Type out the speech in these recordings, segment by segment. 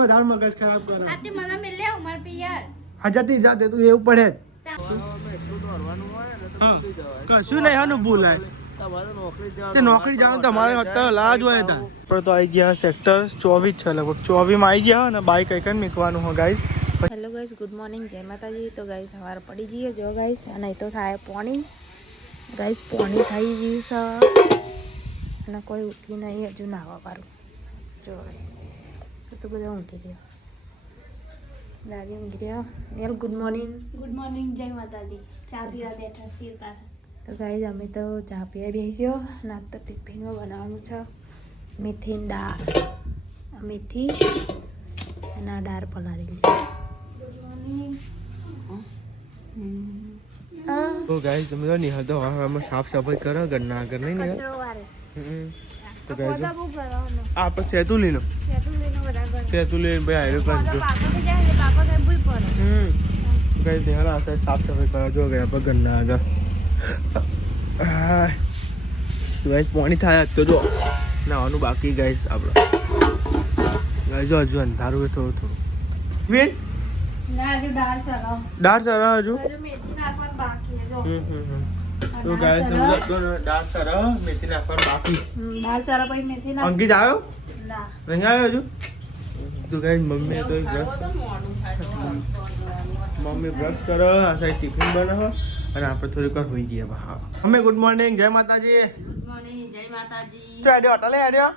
વધારે મગજ ખરાબ કરે. આતી મને મિલે ઉમર પિયર. હજાતી જાતે તું એવું પડે. હા કશું નહીં હાનું ભૂલાય. તે નોકરી જવાનું તમારે અત્યારે લાજ હોય તા. પણ તો આવી ગયા સેક્ટર 24 છે લગભગ 24 માં આવી ગયા અને બાઈક કઈ મૂકવાનું હોય guys. Hello guys good morning જય માતાજી. તો ગાઈસ સવાર પડી જઈએ જો ગાઈસ અને તો થાય પોણી ગાઈસ પોણી થઈ ગયું છે અને કોઈ ઉઠી નહીં હજુ નાવા પારું જો તો બધા ઊંઘી ગયા. દાદી ઊંઘી ગયા. Nail good morning. Good morning જય માતાજી. ચા પીવા બેઠા છીએ તાર. તો ગાઈસ અમે તો ચા પીવા બેસી ગયો ના તો ટિફિનમાં બનાવવાનું છે મેથી દાળ મેથી અને દાળ પલાળેલી. તો ગાઈસ તમે તો નિહાલ તો હવામાં સાફ સફાઈ કરો ઘરના આગળ નહીં નિહાલ. તો ગાઈસ આ પછી સેતુલી નો સેતુલી ભાઈ આયરો કરજો. ગાઈસ નિહાલ આ સાફ સફાઈ કરો જો ગયા પર ઘરના આગળ. ગાઈસ પાણી થાય તો જો નાવાનું બાકી ગાઈસ આપણે. ગાઈસ જો હજુ અંધારું હોય થોડું થોડું. બેન ના હજુ દાળ ચલાવ. દાળ સરા હજુ મેથી નાખવાનું બાકી છે જો. તો ગાઈસ સમજો તો દાળ સરા મેથી નાખવાનું બાકી. દાળ ચલાવ પછી મેથી નાખ. અંકિત આવ્યો ના નહીં આવ્યો હજુ. તો ગાઈસ મમ્મી તો મમ્મી બ્રશ કરો આ સાઈડ ટિફિન બનાવો અને આપણે થોડીક વાર હોઈ જઈએ. હા મમ્મી ગુડ મોર્નિંગ જય માતાજી. ગુડ મોર્નિંગ જય માતાજી. તો આડ્યો હોટલે આડ્યો.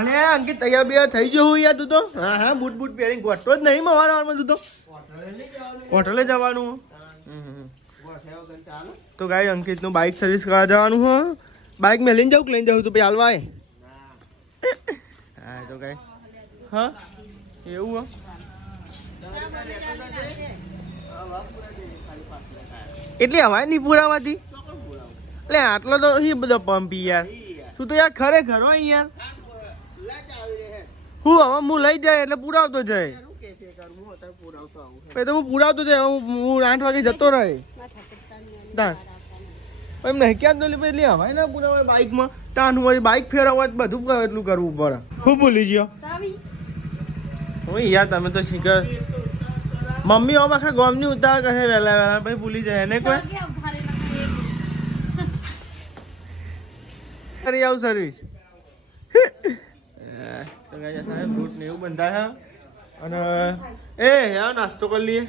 અને અંકિત તૈયાર બિયાર થઈ ગયો હું યાર તું તો. હા હા બૂટ બૂટ પહેરીને ગોઠતો જ નહીં મારવામાં તું તો હોટલે જવાનું. તો ગાઈ અંકિતનું બાઇક સર્વિસ કરવા જવાનું હો. બાઇક મેં લઈને જાઉં કે લઈને જાઉં તો પછી હાલવાય. હા તો ગાઈ હા એવું હો. એટલે હવાય નહીં પૂરાવાથી એટલે આટલો તો એ બધો પંપી યાર તું તો યાર ખરેખર હોય યાર. હું હવે હું લઈ જાય એટલે પુરાવતો જાય તો હું પુરાવતો જાય હું 8 વાગે જતો રહે એમ નહીં ક્યાં તો એટલે હવાય ના પુરાવાય બાઇકમાં તાનું વળી બાઇક ફેરવવા બધું એટલું કરવું પડે. હું ભૂલી ગયો યાર તમે તો શીખર મમ્મી આમ આખા ગામની ઉતાર કરે વહેલા વહેલા પછી ભૂલી જાય એને કોઈ કરી આવું સર્વિસ. ફ્રૂટ ને એવું બંધાય અને એ યાર નાસ્તો કરી લઈએ.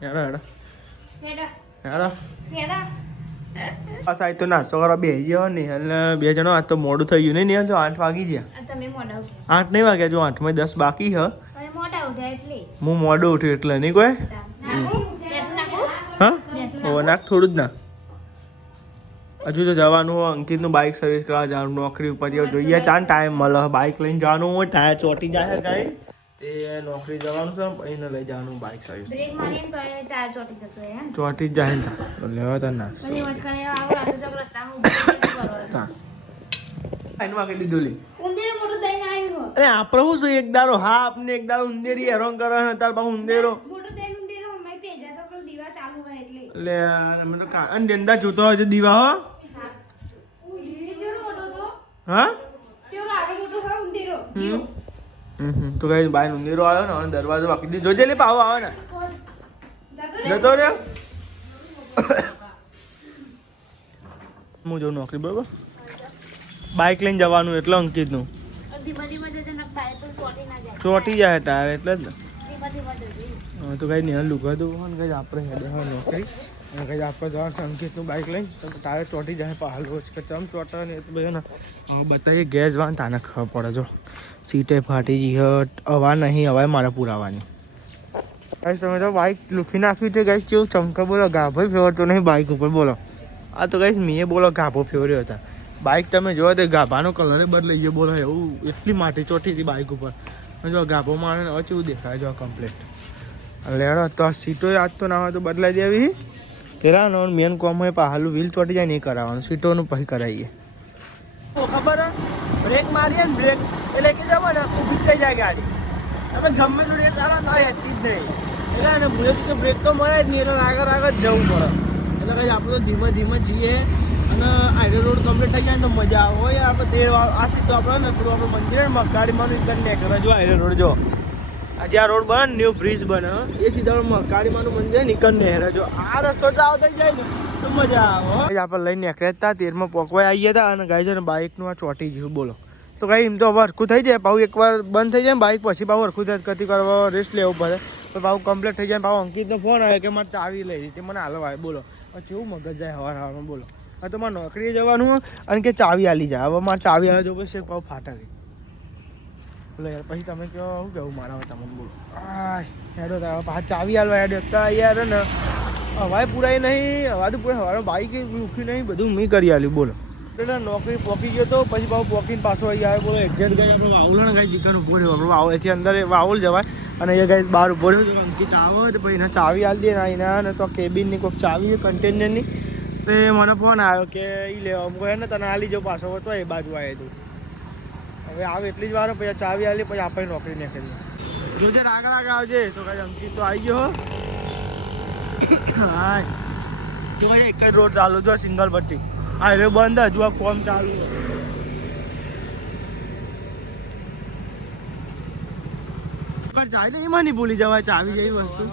હેડો હેડો હેડો આ સાઈડ તો નાસ્તો કરવા બે ગયો નિહાલ ને 2 જણો. આજ તો મોડું થઈ ગયું નહીં નિહાલ તો 8 વાગી ગયા. 8 નહીં વાગ્યા જો 8 માં 10 બાકી હ. હું મોડું ઉઠ્યું એટલે નહીં કોઈ. હા ઓ નાખ થોડું જ ના. હજુ તો જવાનું હોય અંકિતનું બાઇક સર્વિસ કરવા જવાનું નોકરી ઉપર જોઈએ ચાર ટાઈમ મળે. બાઇક લઈને જવાનું હોય ટાયર ચોટી જાય ગાઈ તે નોકરી જવાનું છે એને લઈ જવાનું બાઇક સર્વિસ ચોટી જ જાય તો લેવા તો ના એનું વાગે લીધું લે. અરે આપણે શું છે એક દારો હા આપને એક દારો ઉંદેરી હેરાન કરે ને તાર પાછું ઉંદેરો લે અમે તો કાન ડેંડા જોતો હોય તો દીવા હો. હા તો કઈ બાય ઉંદેરો આવ્યો ને દરવાજો બાકી દીધો જોજે લે પાવો આવે ને જતો રે. હું જો નોકરી બરોબર બાઇક લઈને જવાનું એટલે અંકિતનું ચોટી જાય ટાયર એટલે જ ને. તો કઈ નિહાલ લુકા તો કઈ આપણે હેડે હોય નોકરી અને કઈ આપણે જવાનું અંકિતનું બાઇક લઈને તો ટાયર ચોટી જાય પણ હાલ રોજ કે ચમ ચોટા ને તો બધું ને બતાવીએ ગેસ જવાનું તાને ખબર પડે. જો સીટે ફાટી ગઈ હવા નહીં હવાય મારે પુરાવાની. ગાઈસ તમે તો બાઇક લૂખી નાખ્યું છે ગાઈસ કેવું ચમકે બોલો ગાભો ફેરતો નહીં બાઇક ઉપર બોલો. આ તો ગાઈસ મેં બોલો ગાભો ફેર્યો હતા. બાઇક તમે જોવો તો ગાભાનો કલર બદલાઈ ગયો બોલો એવું એટલી માટી ચોટી હતી બાઇક ઉપર. જો ગાભો મારે હવે કેવું દેખાય જો કમ્પ્લીટ લેડો તો સીટો આજ તો ના હોય તો બદલાઈ દેવી. પેલા નો મેન કોમ હોય હાલું વ્હીલ ચોટી જાય નહીં કરાવવાનું સીટોનું પછી કરાવીએ. ખબર બ્રેક મારીએ ને બ્રેક એટલે કે જવો ને ઊભી થઈ જાય ગાડી. અમે ગમે તો રેસ આલા તો હેઠી જ નહીં એટલે બ્રેક તો મળે જ નહીં એટલે આગળ આગળ જ જવું પડે. એટલે કઈ આપણે તો ધીમે ધીમે જઈએ અને હાઈવે રોડ કમ્પ્લીટ થઈ જાય ને તો મજા આવે હોય આપણે તે આ સીધો આપણે ને પેલું આપણે મંદિર ને મકાડીમાં એકદમ નીકળે જો હાઈવે રોડ જો આજે આ રોડ બને ન્યૂ બ્રિજ બને એ સીધા મકાડીમાંનું મંદિર નીકળ ને જો આ રસ્તો ચાવ થઈ જાય ને તો મજા આવે આપણે લઈને નીકળ્યા હતા તેરમાં પોકવાઈ આવી ગયા હતા અને ગાય છે ને બાઇકનું આ ચોટી ગયું બોલો તો કાંઈ એમ તો હવે હરખું થઈ જાય પાછું એકવાર બંધ થઈ જાય બાઇક પછી પાછું હરખું થાય કતી કરવા રેસ્ટ લેવું પડે તો પાછું કમ્પ્લીટ થઈ જાય પાછું અંકિતનો ફોન આવે કે મારે ચાવી લઈ લીધી મને હાલો આવે બોલો કેવું મગજ જાય હવામાં બોલો હવે તો મારે નોકરીએ જવાનું અને કે ચાવી આલી જાય હવે મારે ચાવી આવે જો પછી પાછું ફાટાવી બોલો યાર પછી તમે કહો શું કહેવું મારા તમને બોલો હેડો પાછા ચાવી હાલવા હેડો યાર ને હવાય પુરાઈ નહીં હવા તો પૂરા હવાનો બાઈક ઉઠી નહીં બધું મેં કરી આલ્યું બોલો એટલે નોકરી પોકી ગયો તો પછી પાછું પોકીને પાછો આવી આવે બોલો એક્ઝેક્ટ ગઈ આપણે વાવલ ને ગાઈ ચિકન ઉભો રહ્યો આપણે વાવલથી અંદર વાવલ જવાય અને એ ગાઈ બહાર ઉભો રહ્યો અંકિત આવો તો પછી એને ચાવી આલી દે ને એના ને તો કેબિનની કોઈક ચાવી છે કન્ટેનરની તો એ મને ફોન આવ્યો કે એ લેવા કહે ને તને આલી જાઉં પાછો તો એ બાજુ આવે તું હવે આવે એટલી જ વાર પછી ચાવી આલી પછી આપણે નોકરી નીકળી જોજે રાગ આવજે તો કાંઈ અંકિત તો આવી ગયો હા જો ભાઈ એક જ રોડ ચાલુ જો સિંગલ પટ્ટી હાઈવે બંધ હજુ આ કોમ ચાલુ જાય ને એમાં નહીં ભૂલી જવાય ચાવી જેવી વસ્તુ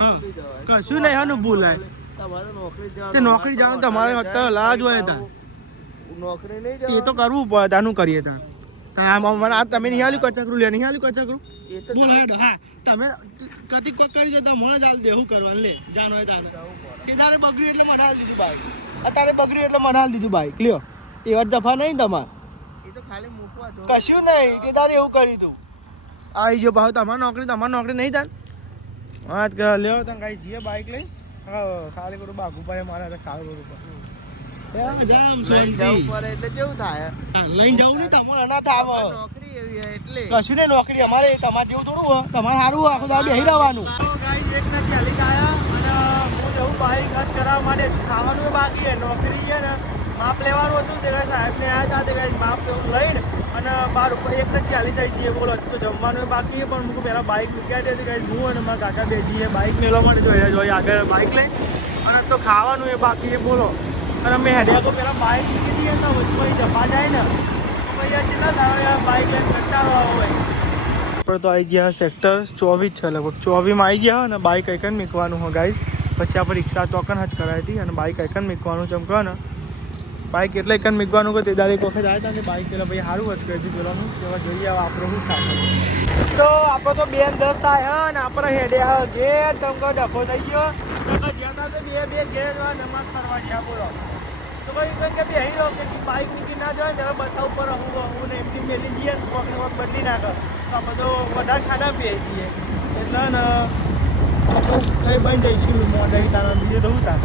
હા કશું નહીં હાનું ભૂલાય નોકરી જવાનું તમારે અત્યારે લાજ હોય એ તો કરવું પડે તાનું કરીએ ત્યાં તમે નહીં હાલ્યું કચકરું લે નહીં હાલ્યું કચકરું હા તમે કદી કોક કરી જતા મને ચાલ દે શું કરવાનું લે જાન હોય તારે તે તારે બગડ્યું એટલે મને હાલ દીધું બાઈક અત્યારે બગડ્યું એટલે મને હાલ દીધું બાઈક લ્યો એવા દફા નહીં તમારે એ તો ખાલી મૂકવા કશું નહીં તે તારે એવું કરી તું આવી ગયો ભાવ તમારી નોકરી નહીં થાય હા લ્યો તમે કાંઈ જઈએ બાઈક લઈ હા ખાલી કરું બાગુ પડે મારે ખાવું કરું લઈને જવું પડે એટલે કેવું થાય લઈને જવું નહીં તમારે અનાથ આવે નોકરી એવી એટલે કશું ને નોકરી અમારે તમારે જેવું થોડું હોય તમારે સારું આખું દાડો બેસી રહેવાનું એક ને ચાલી ગયા અને હું જવું બાઈક ઘાસ કરાવવા માટે ખાવાનું બાકી છે નોકરી છે ને માપ લેવાનું હતું તે સાહેબને આવ્યા હતા તે માપ લઈને અને બાર ઉપર એક ને ચાલી થઈ જઈએ બોલો તો જમવાનું બાકી છે પણ હું પહેલાં બાઈક મૂક્યા હતી હું અને મારા કાકા બે જઈએ બાઈક મેળવવા માટે જોઈએ આગળ બાઈક લઈ અને તો ખાવાનું એ બાકી છે બોલો અને અમે હેડ્યા તો પેલા બાઈક મૂકી દઈએ તો વચમાં જપા જાય ને પછી કેટલા સારા બાઈક લઈને કંટાળો હોય આપણે તો આવી ગયા સેક્ટર 24 છે લગભગ 24માં આવી ગયા અને બાઈક એકન મૂકવાનું હોય ગાઈસ પછી આપણે રિક્ષા ટોકન જ કરાવી હતી અને બાઈક એકન મૂકવાનું ચમકો ને બાઈક એટલે એકન મૂકવાનું કે તે દાડે એક વખત આવ્યા હતા ને બાઈક પેલા ભાઈ સારું જ કરી દીધું પેલાનું તેમાં જોઈએ આપણે શું થાય તો આપણે તો 2:10 થાય અને આપણે હેડ્યા ઘેર ચમકો ડફો થઈ ગયો જ્યાં હતા બે ઘેર નમાઝ કરવા ગયા બોલો તો ભાઈ કે બે હીરો કે બાઈક મૂકી ના જાય ત્યારે બતાવ પર હું ને એમથી મેલી જઈએ ને કોક ને કોક બદલી નાખે તો આપણે તો બધા ખાડા પીએ છીએ એટલે ને કઈ બંધ જઈશું મોઢાઈ તારા બીજું તો શું થાય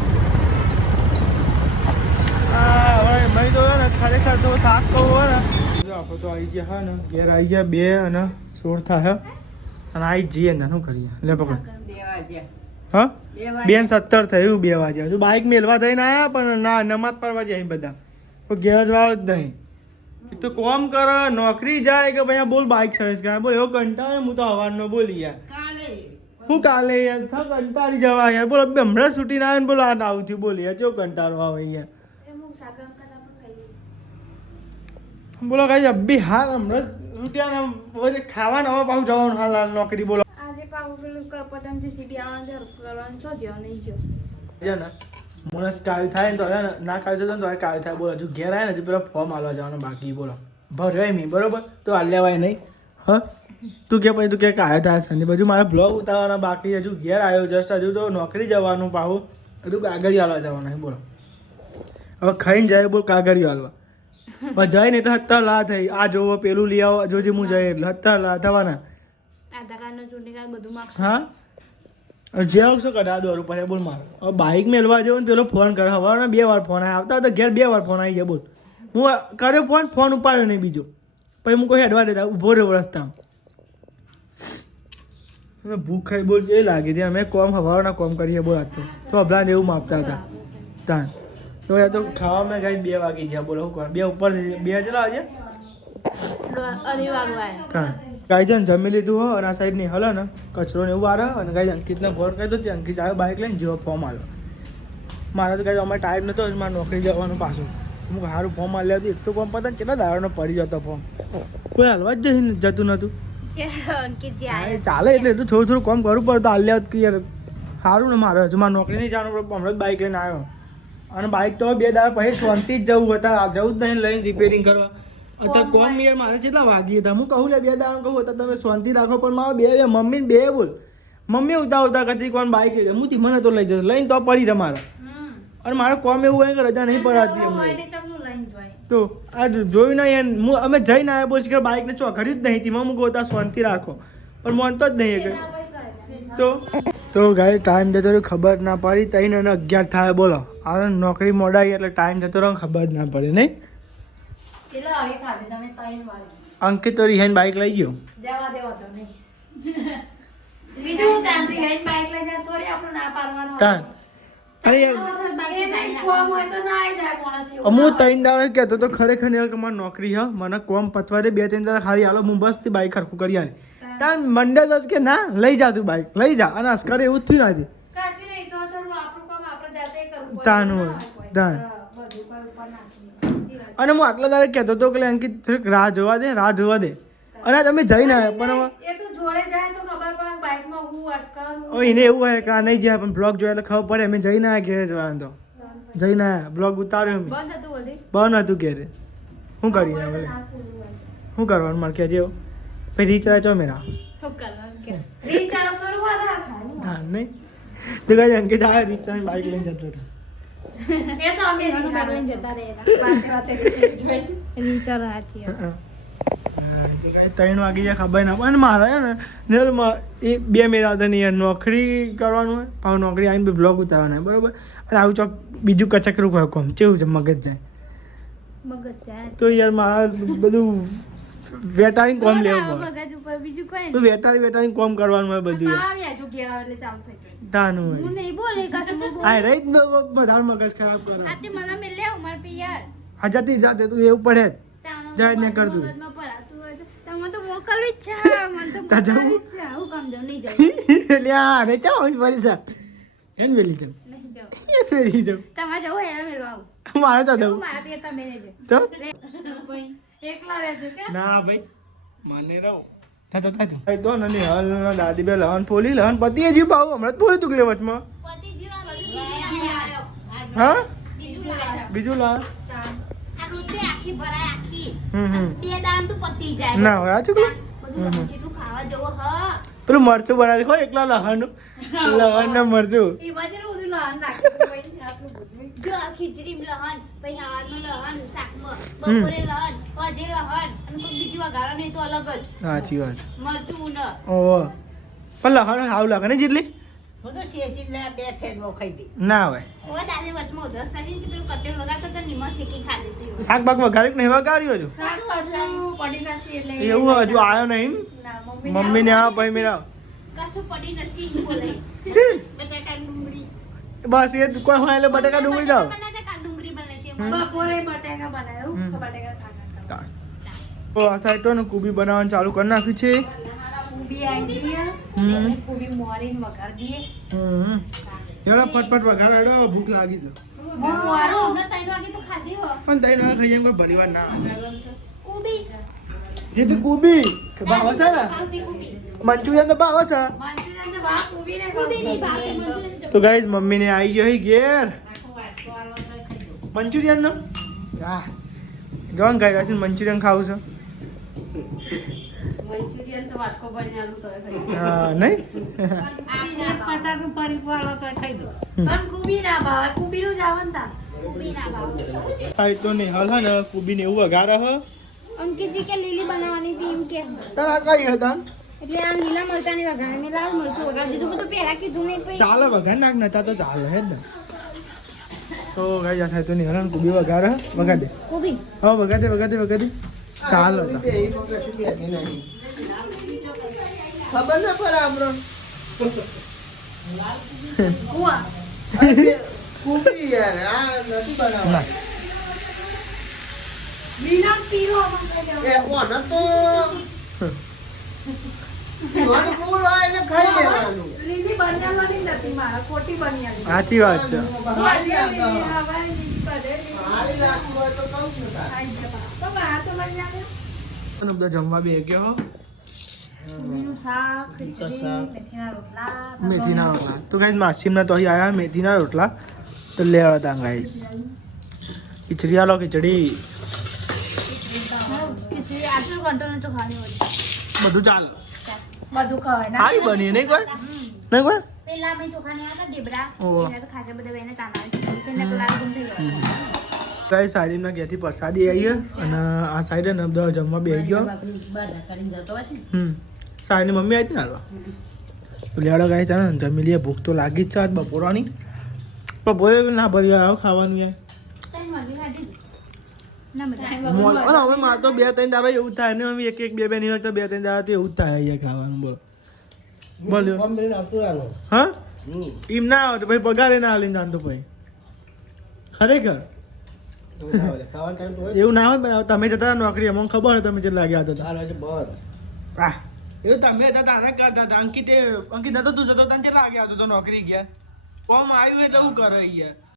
હા હવે મેં તો ને ખરેખર તો થાક તો હોય ને આપણે તો આવી ગયા હા ને ઘેર આવી ગયા 2 અને 16 થાય અને આવી જઈએ ને શું કરીએ લે પકડ હા 2:17 થયું 2 વાગ્યા હજુ બાઈક મેલવા થઈને આવ્યા પણ ના નમાજ પડવા જાય બધા કોઈ ઘેર જવા જ નહીં એક તો કોમ કરે નોકરી જાય કે ભાઈ બોલ બાઈક સર્વિસ કરે બોલ એવો કંટાળે હું તો હવારનો બોલી યાર હું કાલે યાર થા કંટાળી જવા યાર બોલો હમણાં છૂટીને આવે ને બોલો આ આવું થયું બોલી યાર કેવો કંટાળો આવે યાર બોલો કઈ અબ્બી હાલ હમણાં છૂટ્યા ખાવાના હવે પાછું જવાનું હાલ નોકરી બોલો મને કાયું થાય ને તો હવે ના કાયું થતું ને તો કાયું થાય બોલો હજુ ઘેર આવે ને હજુ પેલા ફોર્મ હાલવા જવાનું બાકી બોલો ભર્યો મેં બરોબર તો હાલ લેવાય નહીં હા તું કે પછી તું કે કાયો થાય સંદીપ હજુ મારે બ્લોગ ઉતારવાના બાકી હજુ ઘેર આવ્યો જસ્ટ હજુ તો નોકરી જવાનું પાછું હજુ કાગળિયો હાલવા જવાનું બોલો હવે ખાઈને જાય બોલ કાગળિયો હાલવા પણ જાય ને એટલે હત્તા લા થઈ આ જોવો પેલું લઈ આવો જોજે હું જાય એટલે હત્તા લા થવાના હા જે આવશો કઢા દોરું પડે બોલ મારે હવે બાઇક મેળવા જવું ને પેલો ફોન કરે હવાના 2 વાર ફોન આવ્યા આવતા તો ઘેર 2 વાર ફોન આવી ગયા બોલ હું કર્યો ફોન ઉપાડ્યો નહીં બીજો પછી હું કોઈ હેડવા દેતા ઊભો રહ્યો રસ્તામાં ભૂખ ખાઈ બોલ એ લાગી હતી અમે કોમ હવાના કોમ કરીએ બોલ તો અભલાને એવું માપતા હતા તાન તો યાર તો ખાવામાં ગાઈ 2 વાગી ગયા બોલો શું કર 2 ઉપર 2 ચલા આજે ગાઈ જન જમી લીધું હો અને આ સાઈડ ની હલે ને કચરો ને એવું આવે અને ગાઈ અંકિતને ફોન કરી દો અંકિત આવ્યો બાઇક લઈને જેવો ફોર્મ આવ્યો મારે તો કાંઈ અમારે ટાઈમ નહોતો મારે નોકરી જવાનું પાછું અમુક સારું ફોર્મ આલ્યા હતું એક તો ફોર્મ પતા કેટલા દાડાનો પડી જતો ફોર્મ કોઈ હાલવા જ જતું નહોતું અંકિત હા એ ચાલે એટલે એટલું થોડું થોડું કામ કરવું પડે તો હાલ્યા કે યાર સારું ને મારે હજુ મારે નોકરી નહીં જવાનું હમણાં જ બાઇક લઈને આવ્યો અને બાઇક તો 2 દાડા પછી શાંતિ જ જવું હતા જવું જ નહીં લઈને રિપેરિંગ કરવા અત્યારે કોમ યાર મારે કેટલા વાગી હતા હું કહું લે 2 દાડા કહું હતા તમે શાંતિ રાખો પણ મારા બે મમ્મીને બે બોલ મમ્મી ઉતા કરતી કોણ બાઇક લઈ જાય હું મને તો લઈ જતો લઈને તો પડી રહે મારે અને મારે કોમ એવું હોય કે રજા નહીં પડાતી તો આ જોયું ના યાર અમે જઈને આવ્યા બોલ કે બાઇકને ચોખડ્યું જ નહીં તેમાં હું ગોતા શાંતિ રાખો પણ માનતો જ નહીં તો ગાય ટાઈમ જતો રહ્યો ખબર ના પડી 3 અને 11 થાય બોલો આ નોકરી મોડાઈ એટલે ટાઈમ જતો રહ્યો ખબર જ ના પડે નહીં અંકિત તો રિહાઈને બાઇક લઈ ગયો તાન અરે યાર હું 3 દાડા કહેતો તો ખરેખર યાર કે મારી નોકરી હા મને કોમ પતવા દે 2-3 દાડા ખાલી હાલો હું બસ બાઇક હરખું કરી આલે તાન મંડે તો કે ના લઈ જા તું બાઇક લઈ જા અને કરે એવું જ થયું નથી તાન હોય તાન અને હું આટલા દાડા કહેતો તો કે અંકિત થોડીક રાહ જોવા દે અને તમે જઈને આવ્યા પણ એને એવું હોય કે આ નહીં જાય પણ બ્લોગ જોયા એટલે ખબર પડે અમે જઈને આવ્યા ઘેરે જવાનું તો જઈને આવ્યા બ્લોગ ઉતાર્યો અમે બંધ હતું ઘેરે શું કરીએ હવે શું કરવાનું મારે કહેજે પછી રીચાર્જ ચો મેરા હા નહીં તો કઈ અંકિત આવે રીચાર્જ બાઇક લઈને જતો હતો ત્રણ વાગી જાય ખબર ના પણ મારે ને એ 2 મેરા હતા નહીં નોકરી કરવાનું હોય પાછું નોકરી આવીને બ્લોગ ઉતારવાના હોય બરોબર અને આવું ચોક બીજું કચકરું હોય કોમ કેવું છે મગજ જાય તો યાર મારે બધું વેટારીને કોમ લેવું પડે વેટારી કોમ કરવાનું હોય બધું તાનું હોય હા રહી જ વધારે મગજ ખરાબ કરે જાતે તું એવું પડે જાય ને કરતું મારે તો ના ભાઈ માને રહો તો નહીં હાલ દાદી બે લહન પોલી લહન પતિ હજી પાવું હમણાં જ પોલી તું વચમાં હા બીજું લહન ના હોય આ ચૂકલું પેલું મરચું બનાવી હોય એકલા લહન ને મરચું ખીચડી લહન પછી હારનું લહન શાકમાં બપોરે લહન પછી લહન અને કોઈ બીજી વઘારો નહીં તો અલગ જ સાચી વાત મરચું ન ઓહો પણ લહણ હાવ લાગે ને જેટલી ના હોય ઓય દાદી વચમાં ઉધરસ આવી કે પેલું કતેલ લગાડતા તો નિમક શેકી ખાધી હતી શાક બાક વઘારી નહીં વઘાર્યું હજુ પડી નસી એટલે એવું હજુ આવ્યો નહીં મમ્મી ને આ ભાઈ મેરા કશું પડી નસી બોલે બટાકા ડુંગળી બસ એ કોઈ હોય એટલે બટાકા ડુંગળી દાવ ડુંગળી બનાવી બપોરે બટાકા બનાવ્યું બટાકા ખાતા તો આ સાઈડ તો ને કુબી બનાવવાનું ચાલુ કરી નાખ્યું છે કુબી આવી જઈએ કુબી મોરીને વઘાર દઈએ એડા ફટફટ વઘાર એડો ભૂખ લાગી છે હું મોરો હમણાં 3 વાગે તો ખાધી હો પણ 3 વાગે ખાઈએ કોઈ ભરીવાર ના કુબી જે તે કુબી કે ભાવ છે ને કુબી મંચુરિયન તો ભાવ છે મંચુરિયન તો ભાવ કુબી ને કુબી ની ભાવ મંચુરિયન તો ગાઈસ મમ્મી ને આવી ગયો હી ઘેર મંચુરિયન નો હા જોન ગાઈસ મંચુરિયન ખાવું છે મંચુરિયન તો વાટકો ભરીને આલુ તો ખાઈ હા નહીં આપણે પચાસનું પડી પાલો તો ખાઈ દો પણ કુબી ના ભાવ કુબી નું જાવન તા કુબી ના ભાવ સાઈડ તો ને હાલ ને કુબી ને એવું વઘારે હ અંકિતજી કે લીલી બનાવવાની હતી એમ કે તારા કઈ હતા એટલે આ લીલા મરચાની વઘારે મેં લાલ મરચું વઘારી દીધું બધું પહેલા કીધું નહીં પછી ચાલે વઘાર નાખ નતા તો ચાલે હે ને તો ગાઈસ આ થાય તો ને હરણ કુબી વઘારે વઘાર દે કુબી હા વઘાર દે ચાલો ખબર ના પડે આપણો કુવા કુબી યાર આ નથી બનાવવા ના લીલા પીરો આમાં એ કોણ તો પીવાનું ફૂલ હોય એટલે ખાઈ લેવાનું. લીલી બનિયાવાની નથી મારા ખોટી બનિયાની સાચી વાત છે. સારી લાગતું હોય તો કહું છું તારે. અને બધા જમવા બે ગયો શાક ખીચડી મેથીના રોટલા મેથીના રોટલા તો ગાઈસ માસીમના તો અહીં આવ્યા મેથીના રોટલા તો લેવા હતા ગાઈસ ખીચડી આલો ખીચડી ખીચડી આટલું કંટ્રોલ તો ખાવાની હોય બધું ચાલે બધું ખવાય સારી બની નહીં કોઈ નહીં કોઈ પેલા મેં ચોખાની હતા ઢેબરા ઓહો. એના તો ખાસા બધા બેને તાનાવી ખીચડી કે નકલ લાલ ગુમ થઈ ગયો ગાઈસ સાઈડના ઘેરથી પ્રસાદી આવી અને આ સાઈડે ને બધા જમવા બે ગયો સાઈડની મમ્મી આવી હતી ને હાલવા તો લેવડો ગાઈ ચાલે ને જમી લઈએ ભૂખ તો લાગી જ છે આજ બપોરાની બપોરે ના ભરી આવ ખાવાનું યાર તઈ મળી ખાધી ના મજા અને હવે મારે તો 2-3 દાડો એવું થાય ને હવે એક બે નહીં હોય તો 2-3 દાડો તો એવું જ થાય અહીંયા ખાવાનું બોલો બોલ્યો હા એમ ના આવે તો ભાઈ પગારે ના હાલીને જાણતો ભાઈ ખરેખર એવું ના હોય પણ તમે જતા હતા નોકરી અમને ખબર હોય તમે જે લાગ્યા હતા આ એવું તમે હતા તારા કરતા હતા અંકિત નતો તું જતો તને કેટલા લાગ્યા હતો તો નોકરી ગયા ફોર્મ આવ્યું એટલે શું કરે યાર